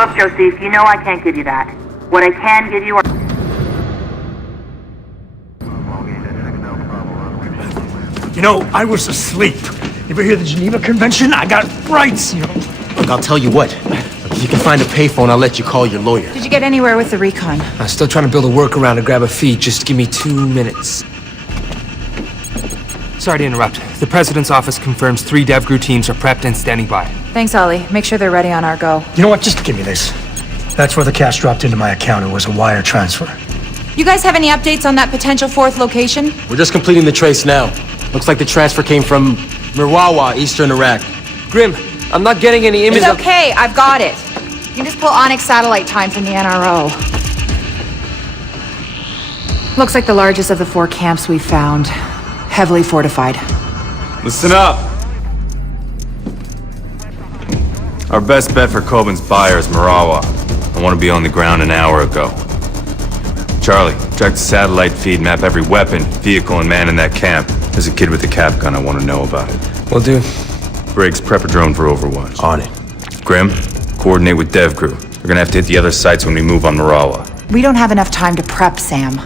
Look, Joseph, you know I can't give you that. What I can give you are... You know, I was asleep. You ever hear the Geneva Convention? I got rights, you know. Look, I'll tell you what. If you can find a payphone, I'll let you call your lawyer. Did you get anywhere with the recon? I'm still trying to build a workaround to grab a feed. Just give me 2 minutes. Sorry to interrupt. The President's office confirms 3 DevGru teams are prepped and standing by. Thanks, Ollie. Make sure they're ready on our go. You know what? Just give me this. That's where the cash dropped into my account. It was a wire transfer. You guys have any updates on that potential 4th location? We're just completing the trace now. Looks like the transfer came from Mirwawa, eastern Iraq. Grim, I'm not getting any images It's okay, I've got it. You can just pull Onyx satellite time from the NRO. Looks like the largest of the 4 camps we've found. Heavily fortified. Listen up! Our best bet for Coben's buyer is Marawa. I want to be on the ground an hour ago. Charlie, track the satellite feed, map every weapon, vehicle, and man in that camp. There's a kid with a cap gun I want to know about it. Will do. Briggs, prep a drone for Overwatch. On it. Grim, coordinate with DevGru. We're gonna have to hit the other sites when we move on Marawa. We don't have enough time to prep, Sam.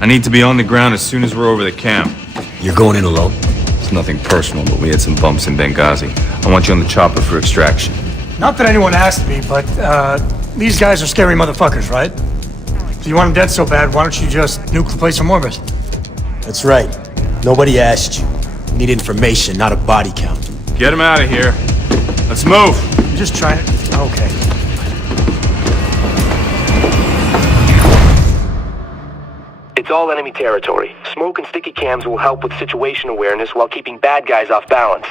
I need to be on the ground as soon as we're over the camp. You're going in alone? It's nothing personal, but we had some bumps in Benghazi. I want you on the chopper for extraction. Not that anyone asked me, but, these guys are scary motherfuckers, right? If you want them dead so bad, why don't you just nuke the place from orbit? That's right. Nobody asked you. We need information, not a body count. Get him out of here. Let's move. I'm just trying to... Okay. It's all enemy territory. Smoke and sticky cams will help with situation awareness while keeping bad guys off balance.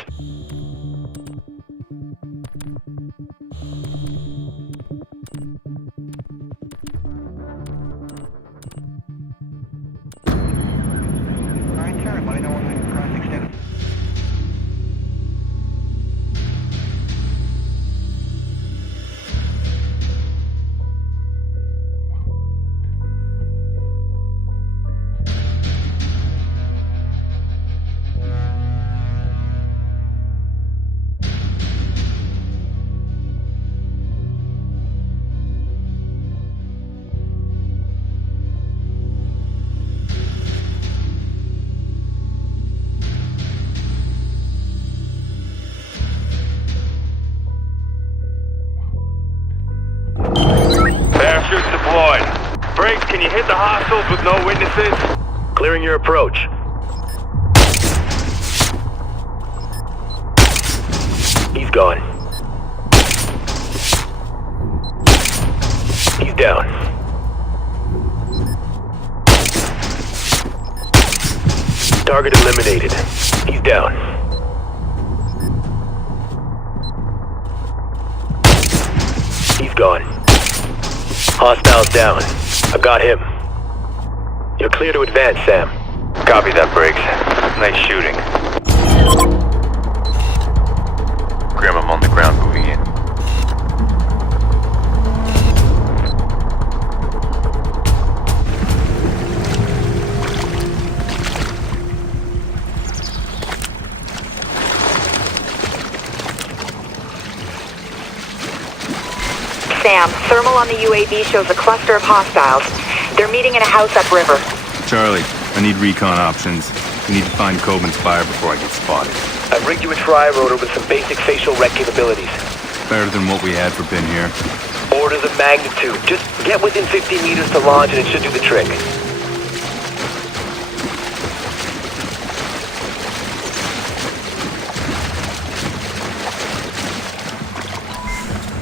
Parachutes deployed. Briggs, can you hit the hostiles with no witnesses? Clearing your approach. He's gone. He's down. Target eliminated. He's down. He's gone. Hostiles down. I got him. You're clear to advance, Sam. Copy that, Briggs. Nice shooting. Grim, I'm on the ground moving in. Sam, thermal on the UAV shows a cluster of hostiles. They're meeting in a house upriver. Charlie, I need recon options. We need to find Coben's buyer before I get spotted. I've rigged you a tri-rotor with some basic facial rec capabilities. Better than what we had for Ben here. Orders of magnitude. Just get within 50 meters to launch and it should do the trick.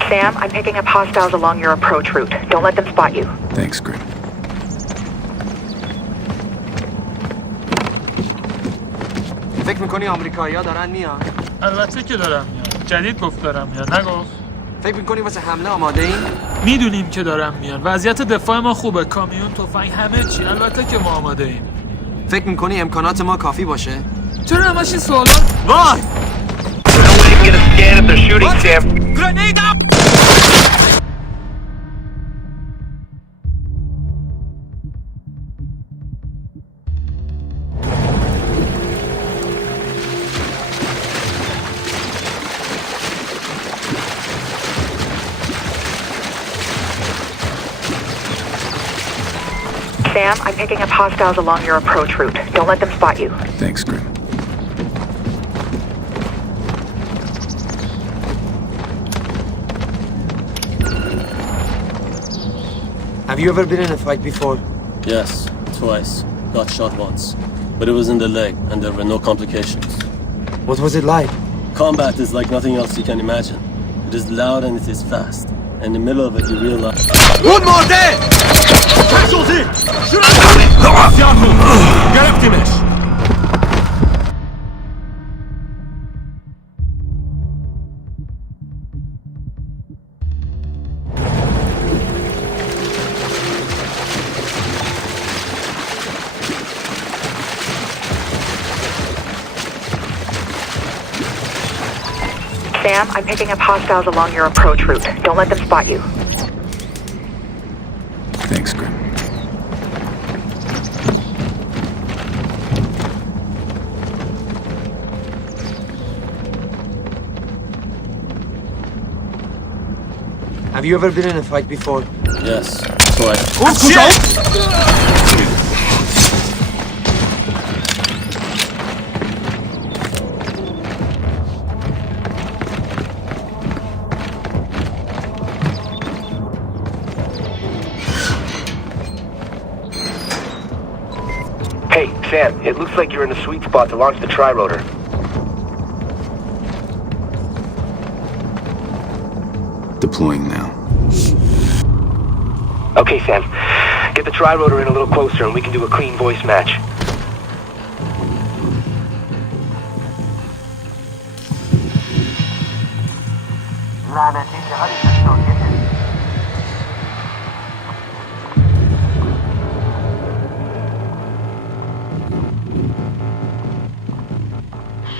Sam, I'm picking up hostiles along your approach route. Don't let them spot you. Thanks, Grim. فکر میکنی آمریکایی‌ها دارن میان؟ البته که دارن میان. جدید گفت دارن میان. نگفت. فکر میکنی واسه حمله آماده این؟ میدونیم که دارن میان. وضعیت دفاع ما خوبه. کامیون، تفنگ، همه چی. البته که ما آماده ایم. فکر میکنی امکانات ما کافی باشه؟ چرا همش این سوالا؟ وای! Get a scan if they're shooting, Sam. Grenade out! Sam, I'm picking up hostiles along your approach route. Don't let them spot you. Thanks, Grim. Have you ever been in a fight before? Yes, twice. Got shot once. But it was in the leg, and there were no complications. What was it like? Combat is like nothing else you can imagine. It is loud and it is fast. In the middle of it, you realize... One more day! Casualty! Shoot گرفتیمش! Sam, I'm picking up hostiles along your approach route. Don't let them spot you. Thanks, Grim. Have you ever been in a fight before? Yes, twice. Hey, Sam, it looks like you're in the sweet spot to launch the tri-rotor. Deploying now. Okay, Sam. Get the tri-rotor in a little closer and we can do a clean voice match.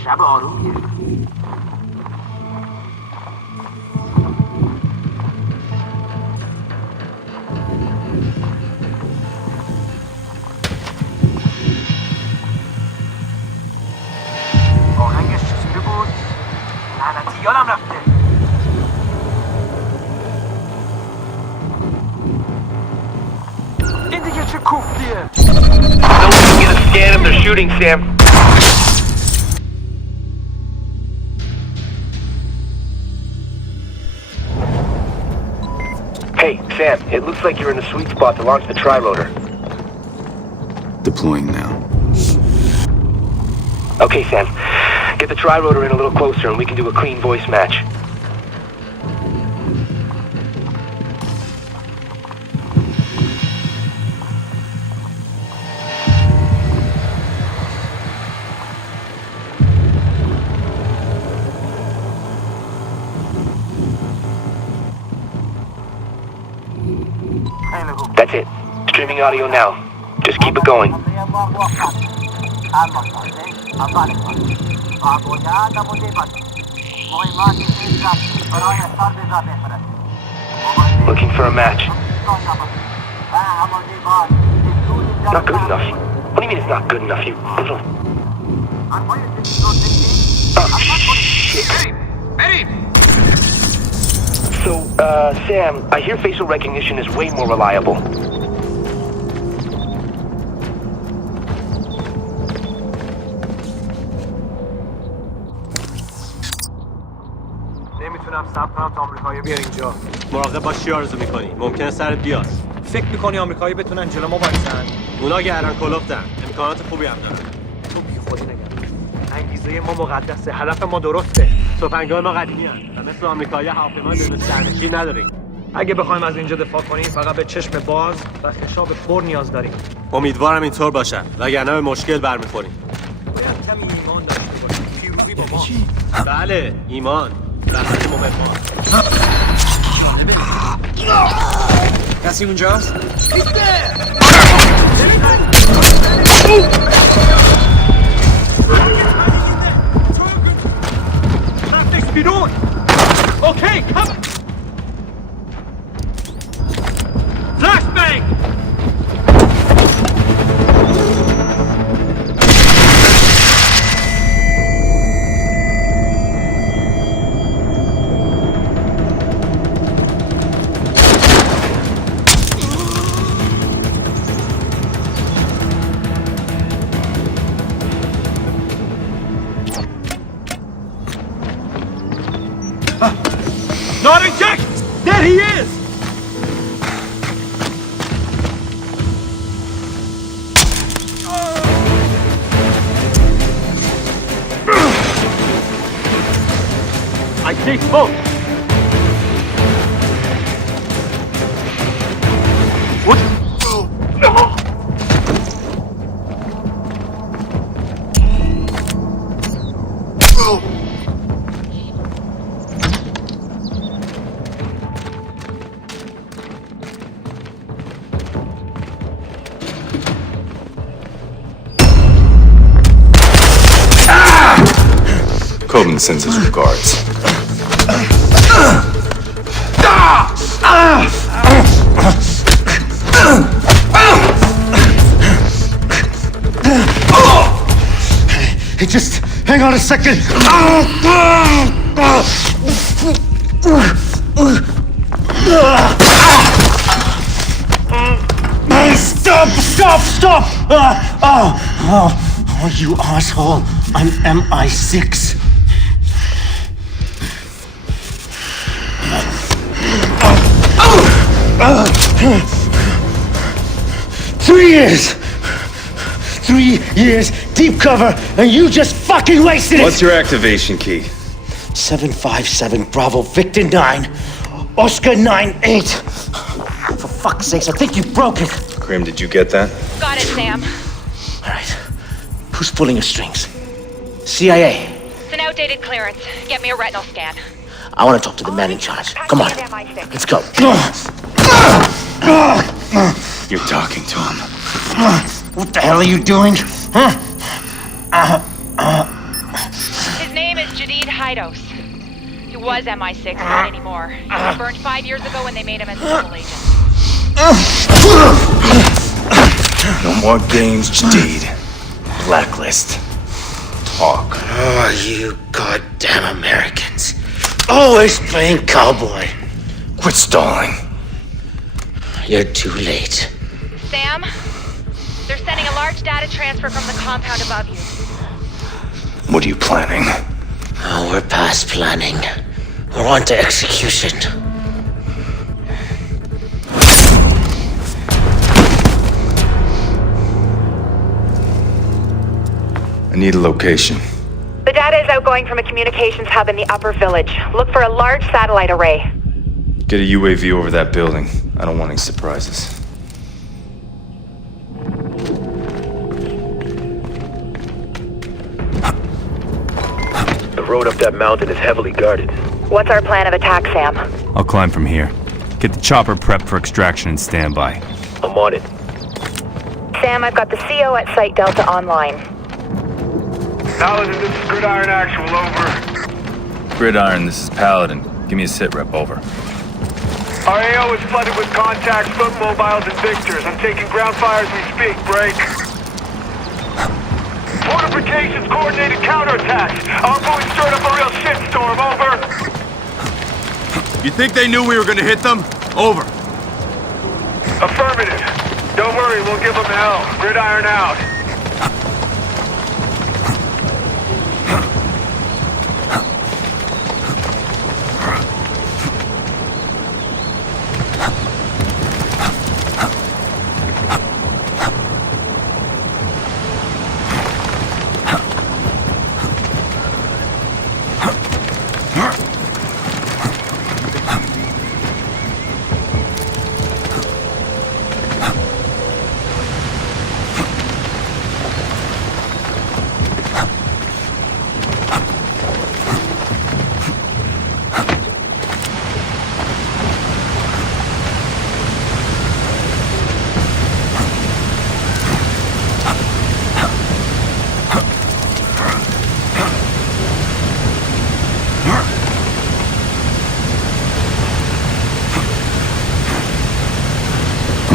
شب آرومیه. آهنگش چجوری بود؟ لعنتی یادم رفته. این دیگه چه کوفتیه؟ Someone get a scan if they're shooting, Sam. Hey, Sam, it looks like you're in the sweet spot to launch the tri-rotor. Deploying now. Okay, Sam. Get the tri-rotor in a little closer and we can do a clean voice match. That's it. Streaming audio now. Just keep it going. Looking for a match. Not good enough. What do you mean it's not good enough, you little... Oh, shit. So, Sam, I hear facial recognition is way more reliable. نمیتونم صبر کنم تا آمریکایی بیار اینجا. مراقب باش چی آرزو میکنی؟ ممکنه سرت بیاد. فکر میکنی آمریکایی بتونن جلو ما وایسن؟ اونا گردن کلفتن. امکانات خوبی هم دارن. تو بی خودی نگرد. انگیزه ما مقدسه، هدف ما درسته. تفنگ‌های ما قدیمی هستن و مثل آمریکایی هواپیما بدون سرنشین نداریم. اگه بخوایم از اینجا دفاع کنیم فقط به چشم باز و خشاب پر نیاز داریم. امیدوارم اینطور باشه وگرنه به مشکل برمیخوریم. باید کمی ایمان داشته باشیم. پیروزی با ما. بله، ایمان. بحث مهمات. کسی اونجاست؟ رفتش بیرون! اوکی، کم! فلش بنگ! Move! Coben sends his regards. Hey, just hang on a second. Stop! Oh, you asshole. I'm MI6. Three years, deep cover, and you just fucking wasted it! What's your activation key? 757 Bravo Victor 9 Oscar 98. For fuck's sakes, I think you broke it. Grim, did you get that? Got it, Sam. All right. Who's pulling the strings? CIA. It's an outdated clearance. Get me a retinal scan. I want to talk to the man in charge. Come on. Let's go. You're talking to him. What the hell are you doing? Huh? His name is Jadid Haidos. He was MI6, not anymore. He was burned 5 years ago when they made him a civil agent. No more games, Jadid. Blacklist. Talk. Oh, you goddamn Americans. Always playing cowboy. Quit stalling. You're too late. Sam, they're sending a large data transfer from the compound above you. What are you planning? Oh, we're past planning. We're on to execution. I need a location. The data is outgoing from a communications hub in the upper village. Look for a large satellite array. Get a UAV over that building. I don't want any surprises. The road up that mountain is heavily guarded. What's our plan of attack, Sam? I'll climb from here. Get the chopper prepped for extraction and standby. I'm on it. Sam, I've got the CO at Site Delta online. Paladin, this is Gridiron Actual, over. Gridiron, this is Paladin. Give me a sit rep, over. Our AO is flooded with contacts, foot mobiles, and Victors. I'm taking ground fire as we speak. Break. Fortifications, coordinated counterattacks. Our boys stirred up a real shitstorm. Over. You think they knew we were gonna hit them? Over. Affirmative. Don't worry, we'll give them hell. Gridiron out.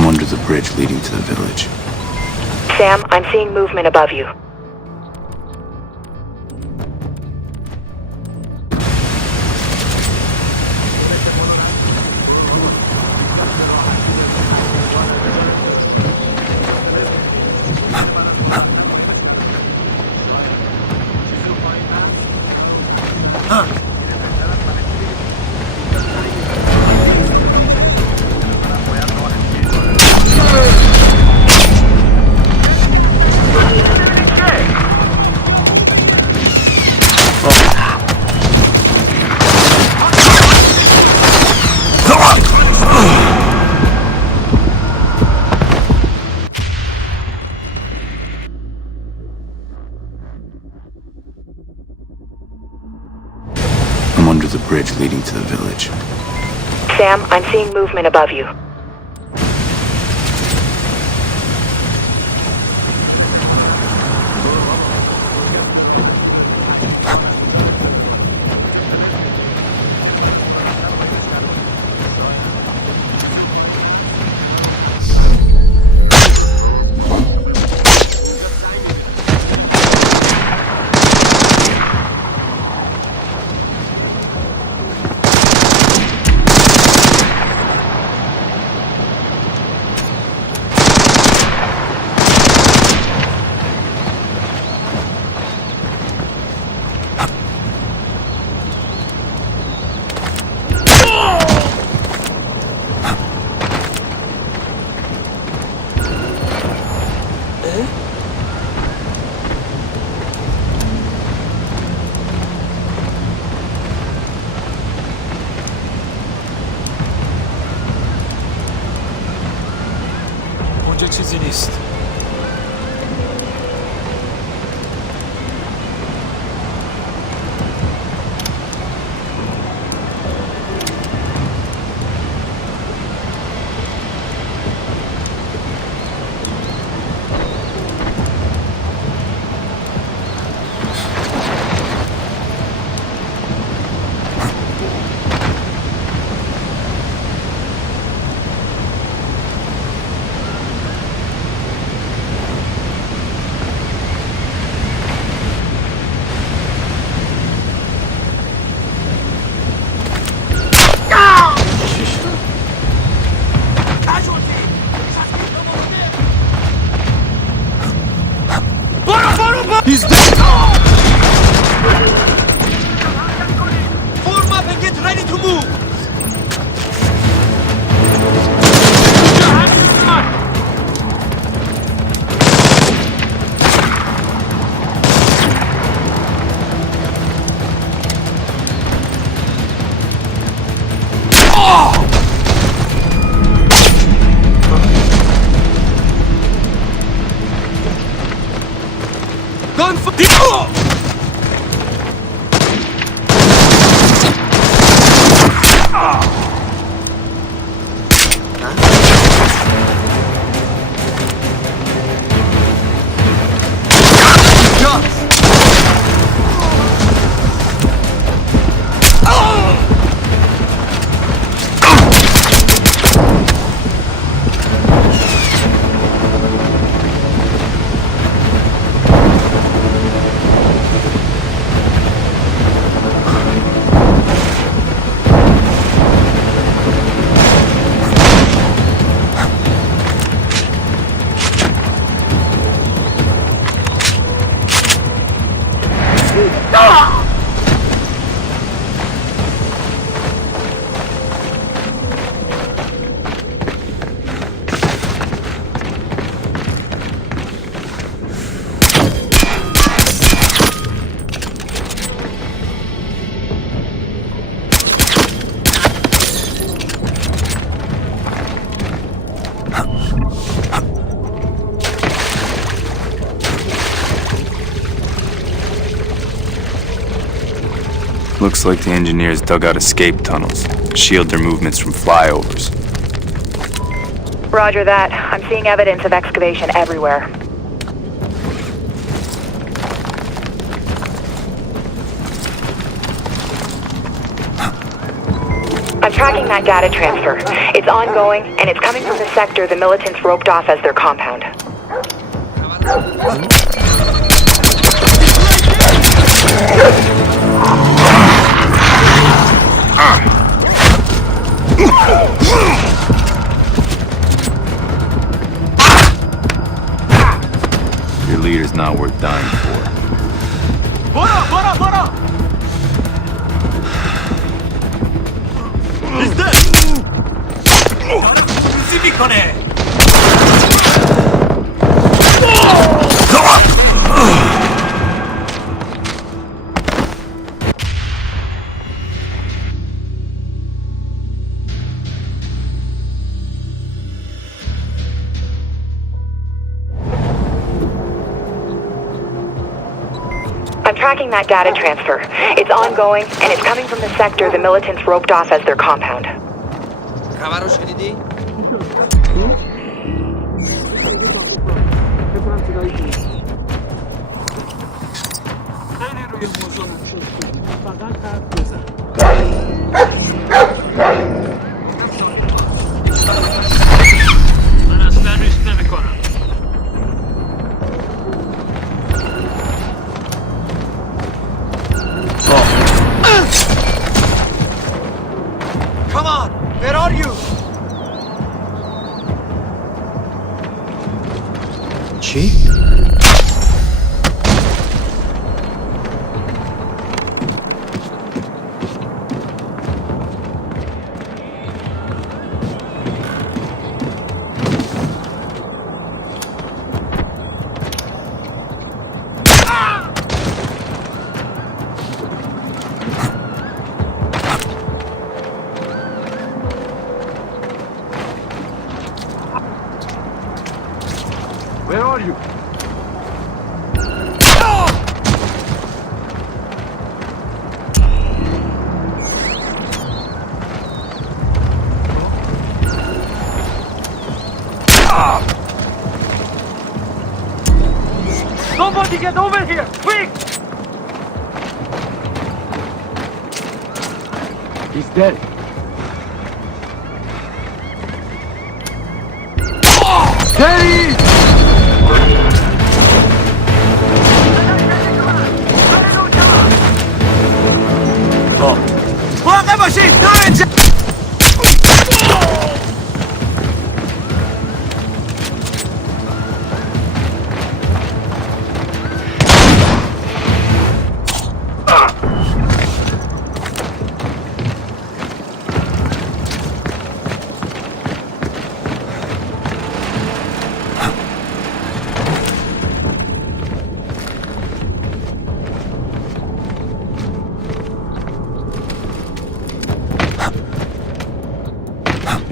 Under the bridge leading to the village. Sam, I'm seeing movement above you. leading to the village. Sam, I'm seeing movement above you. اونجا چیزی نیست. He's dead! Form up and get ready to move! Gun for Looks like the engineers dug out escape tunnels, shield their movements from flyovers. Roger that. I'm seeing evidence of excavation everywhere. I'm tracking that data transfer. It's ongoing, and it's coming from the sector the militants roped off as their compound. Your leader's not worth dying for. He's dead! I'm tracking that data transfer. It's ongoing, and it's coming from the sector the militants roped off as their compound. خبرو شنیدی؟ خیلی روی موضوع نشستی. فقط حرف بزن. من اصلا ریسک نمی‌کنم. Come on, where are you? چی؟ Where are you? Somebody get over here, quick! He's dead. Steady! مراقب باشید! دارن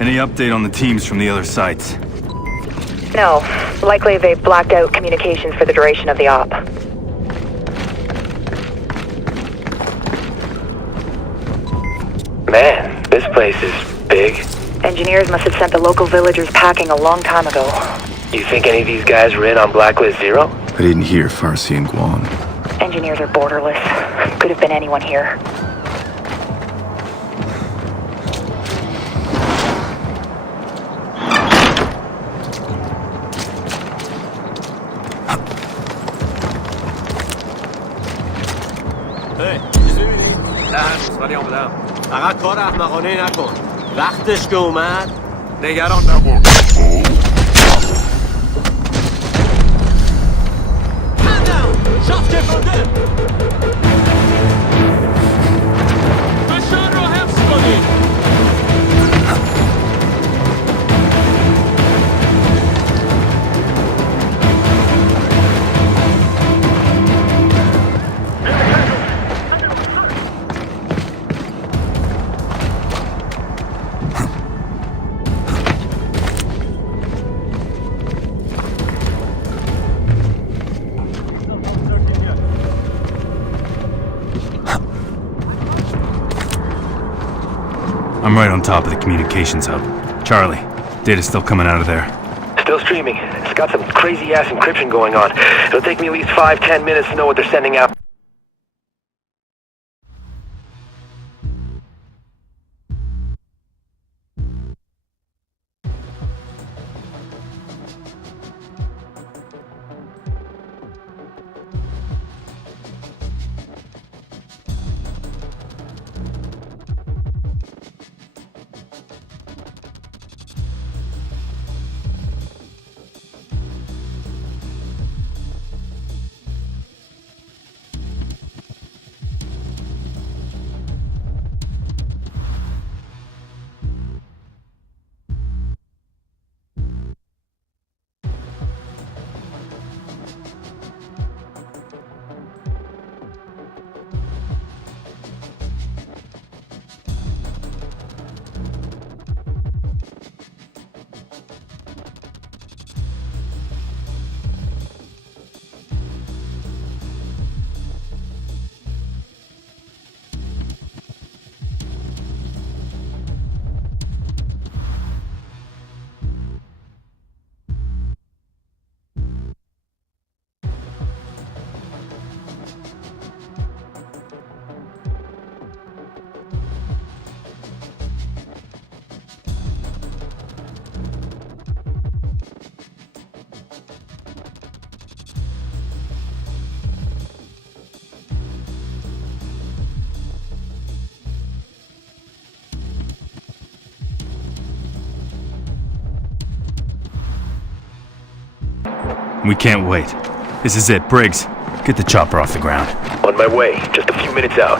Any update on the teams from the other sites? No. Likely they've blacked out communications for the duration of the op. Man, this place is big. Engineers must have sent the local villagers packing a long time ago. You think any of these guys were in on Blacklist Zero? I didn't hear Farsi and Guam. Engineers are borderless. Could have been anyone here. چیزی می‌بینی؟ نه هنوز ولی آمدم. فقط کار احمقانه نکن. وقتش که اومد نگران نباش. فشار رو حفظ کنید. I'm right on top of the communications hub. Charlie, data's still coming out of there. Still streaming. It's got some crazy-ass encryption going on. It'll take me at least 5-10 minutes to know what they're sending out. We can't wait. This is it. Briggs, get the chopper off the ground. On my way, just a few minutes out.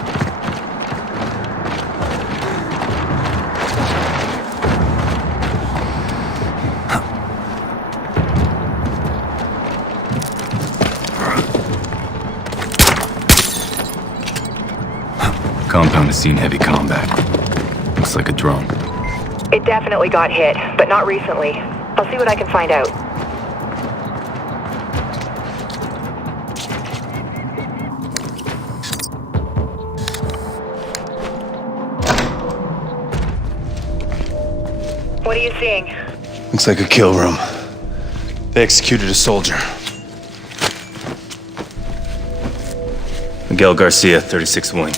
Compound has seen heavy combat. Looks like a drone. It definitely got hit, but not recently. I'll see what I can find out. What are you seeing? Looks like a kill room. They executed a soldier. Miguel Garcia, 36th Wing.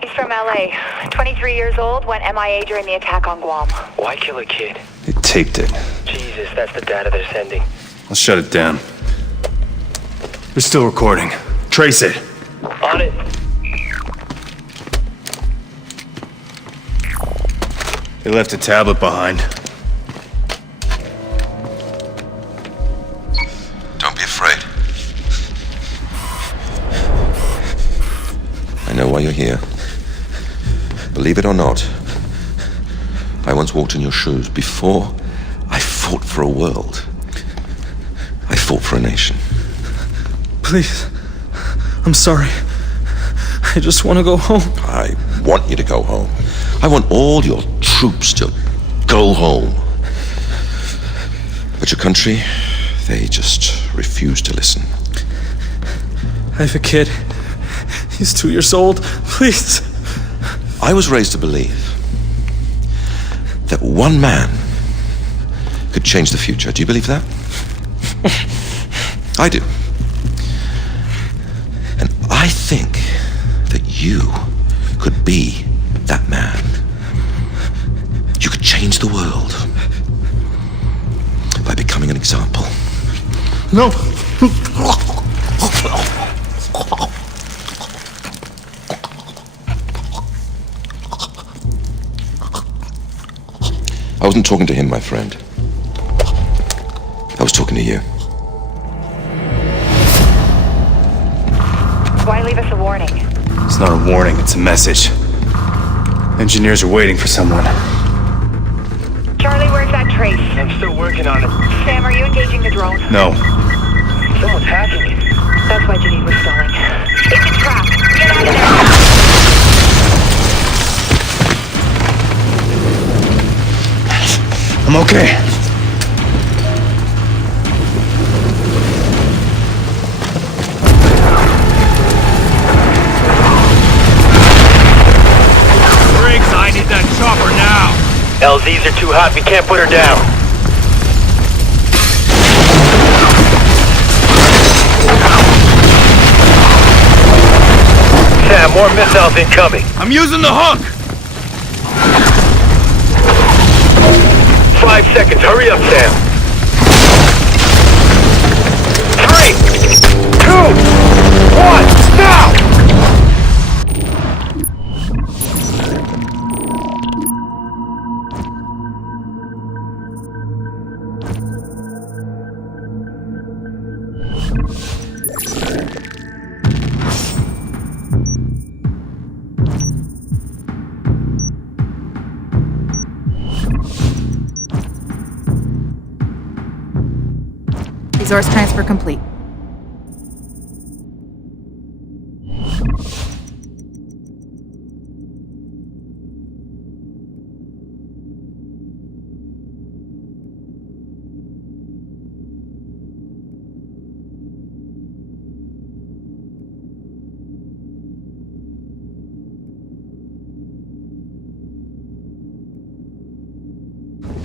He's from LA. 23 years old, went MIA during the attack on Guam. Why kill a kid? They taped it. Jesus, that's the data they're sending. I'll shut it down. They're still recording. Trace it. On it. They left a tablet behind. Don't be afraid. I know why you're here. Believe it or not, I once walked in your shoes. Before I fought for a world, I fought for a nation. Please. I'm sorry. I just want to go home. I want you to go home. I want all your troops to go home. But your country, they just refuse to listen. I have a kid. He's 2 years old. Please. I was raised to believe that one man could change the future. Do you believe that? I do. And I think that you could be that man. You could change the world by becoming an example. No. I wasn't talking to him, my friend. I was talking to you. Why leave us a warning? It's not a warning, it's a message. Engineers are waiting for someone. Charlie, where's that trace? I'm still working on it. Sam, are you engaging the drone? No. Someone's hacking it. That's why Jadid was stalling. It's a trap! Get out of there! I'm okay. Briggs, I need that chopper now. LZs are too hot. We can't put her down. Sam, more missiles incoming. I'm using the hook. 5 seconds. Hurry up, Sam. 3, 2, 1, now! Resource transfer complete.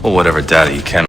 Well, whatever data you can.